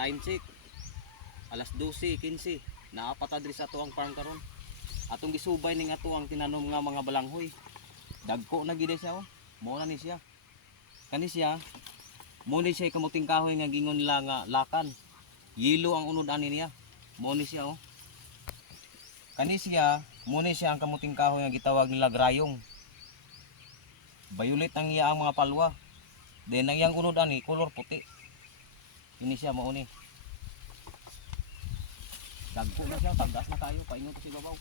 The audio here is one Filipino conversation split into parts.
time check. Alas 12, 15. Naapata diri sa tuang farm karon. Atong gisubay ning ato ang tinanom nga mga balanghoy. Dagko na gid siya oh. Mao na ni siya. Kani siya. Mo ni siya kamuting kahoy nga gingon nila nga lakan. Yelo ang unod ani niya. Mo ni siya oh. Kani siya, mo ni siya ang kamuting kahoy nga gitawag nila grayong. Violet ang iya ang mga palwa. Then ang iyang unod ani color puti. Ini siya mao ni. Dagko na siya, tagdas na kayo, paingon ko si babaw.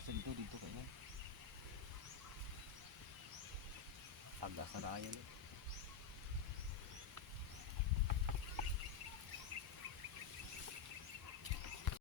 Paingon na sa dito, dito kayo. Tagdas na kayo.